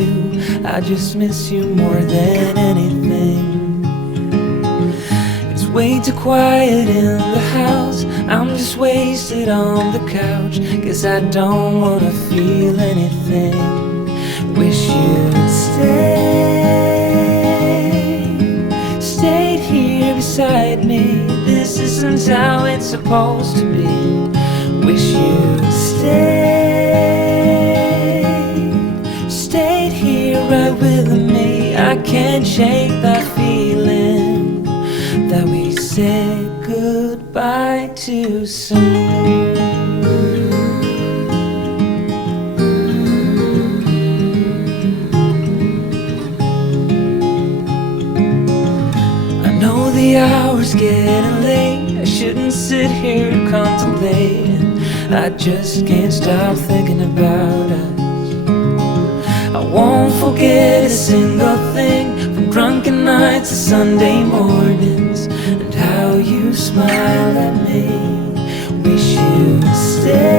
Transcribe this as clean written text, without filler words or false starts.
do. I just miss you more than anything. It's way too quiet in the house. I'm just wasted on the couch. Guess I don't wanna feel anything. Wish you'd stayed here beside me. This isn't how it's supposed to be. Wish you'd stayed here right with me. I can't shake that feeling that we said goodbye too soon. The hour's getting late. I shouldn't sit here contemplating. I just can't stop thinking about us. I won't forget a single thing, from drunken nights to Sunday mornings, and how you smile at me. Wish you'd stay